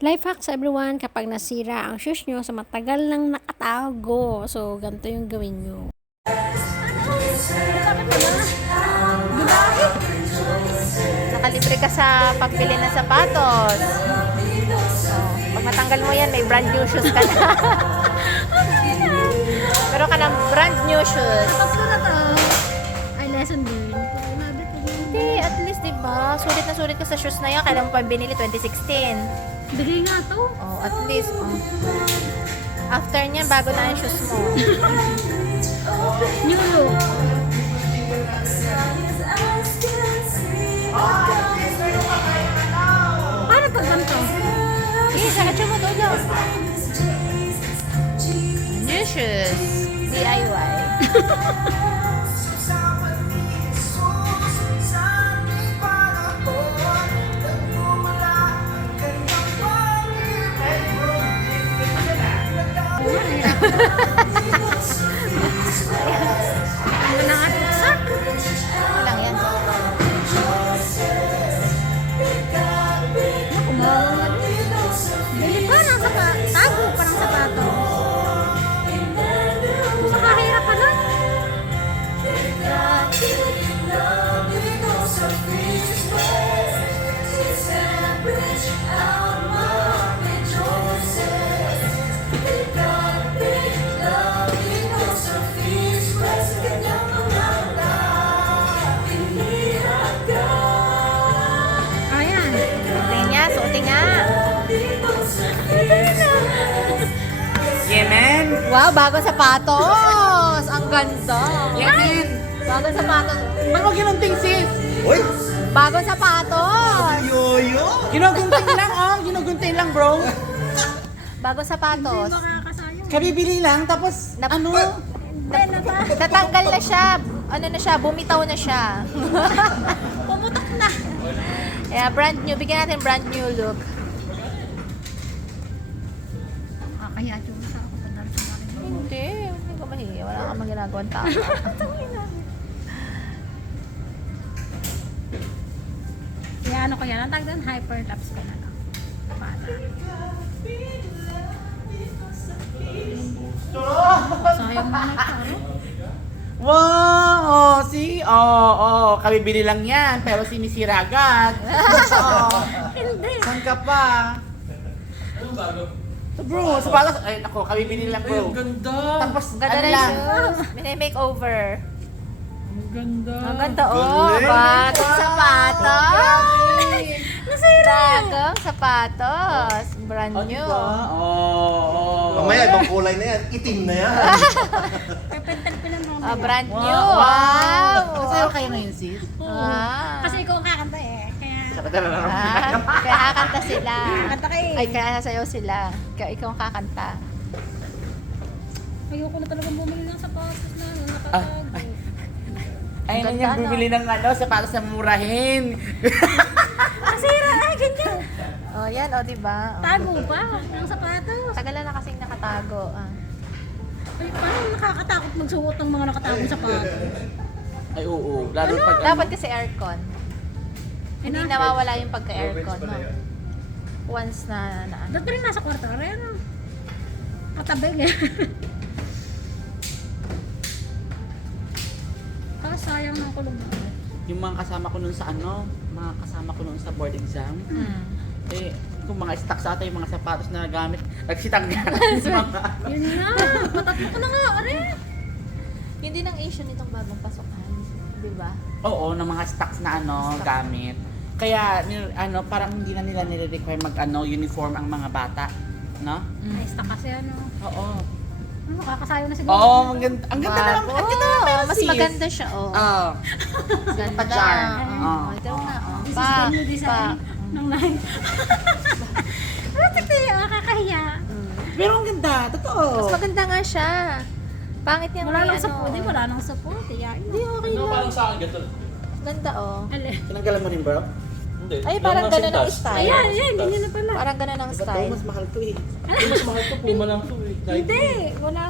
Life hacks everyone, kapag nasira ang shoes nyo sa matagal nang nakatago. So, ganito yung gawin nyo. Nakalibre ka sa pagbili ng sapatos. Pag matanggal mo yan, may brand new shoes ka na. Pero ka ng brand new shoes. Tatlo na to. Ay, lesson learned. Hindi, at least diba, sulit na sulit ka sa shoes na yan. Kailan mo pa binili? 2016. Bigay nga to. Oh, at least, oh. After niyan, bago na ang shoes mo. New look. Paano pag ganito? Eh, sakit siya mo doon. New shoes. DIY. Ano na nga tuksak? Ano lang yan? Bili pa ng tago pa ng sapato. Sa kahirap pa lang. Ayan. Suotin niya, suotin nga. Yeah, man. Wow, bagong sapatos! Ang ganda! Yeah, man. Bagong sapatos. Ba't mo ginunting, sis? Uy! Bagong sapatos! Yoyo! Ginugunting lang, oh. Ginugunting lang, bro. Bagong sapatos. Makakasayo. Kabibili lang, tapos, Nap- ano? Natanggal na siya. Ano na siya, bumitaw na siya. Pumutok na. Yeah, brand new. Bigyan natin brand new look. Kaya yung sa ako pag narin. Hindi ka mahiya. Wala kang maginagawang tama. Kaya ano ko yan, ang tag doon, hyperlapse ko na lang. Para. Sayang mo na ito. Wow! Oh, see? Kabibili lang yan, pero sinisira agad. Oh, Hindi. saan ka pa? Anong bago? Bro, sapatos. Ay, ako, kabibili lang, bro. Ganda! Tapos, Ganda ano na lang? shoes. Makeover. Ang ganda! Ang ganda, oh. Galing. Bagong sapatos. Bagong sapatos. Brand Oh, new. diba? Oh. Mamaya, ibang kulay na yan. Itim na yan. Pagpental ko lang mga. Brand new. Wow! Wow. Masayaw kayo ngayon, sis? Ah. Kasi ikaw ang kakanta eh. Kaya, Kaya kakanta sila. kakanta ka eh. Ay, kaya sasayaw sila. Kaya ikaw ang kakanta. Ayoko na talagang bumili ng sapatos na nakatago. Ay, Ang nandiyan ganda, no? bumili ng sapatos na murahin. Masira, ay ganyan. Oh, yan, oh, diba? Oh. Tago pa ng sapatos. Tagal na kasing nakatago. Ah. Ay, paano nakakatakot magsuot ng mga nakatagong sapatos? Ay, oo. Lalo pag Dapat kasi aircon. Hindi Ano? nawawala yung pagka-aircon, no? Once na ano. Dapat rin nasa kwarto. Ayan. Katabig eh. Sayang ng kulog na. yung mga kasama ko nun sa mga kasama ko nun sa board exam, Mm. eh, kung mga stocks ata yung mga sapatos na nagamit, nagsitang nga. Yun na. Patatlo ko na nga. Are. Yun din ang issue nitong bagong pasukan. Di ba? Oo, ng mga stocks na gamit. Kaya, parang hindi na nila nire-require uniform ang mga bata. No? Ay, stock kasi ano. Oo. Ano, kakasayo na siguro. Oo, ang ganda na lang. Bago. Ang ganda na lang, pero Mas sis. maganda siya, oh. Oo. Ganda. Pa-charm. Oh. Oh. Ito nga, oh. This is Pa. the new design ng nine. Ano tignan yun? Kakahiya. Pero ang ganda, totoo. Mas maganda nga siya. Pangit yung Wala may nang ano. support. Di, wala nang support. Kaya, Hindi, okay lang. sa akin ganito? Ganda, oh. Ale. Tinanggalan mo rin, bro? Hindi. Ay, parang ganun ang style. Ayan, ayan. Ganyan na pala. Parang ganun ang Ba't style. mas mahal to eh? Mas mahal to, puma lang to eh. Hindi. Wala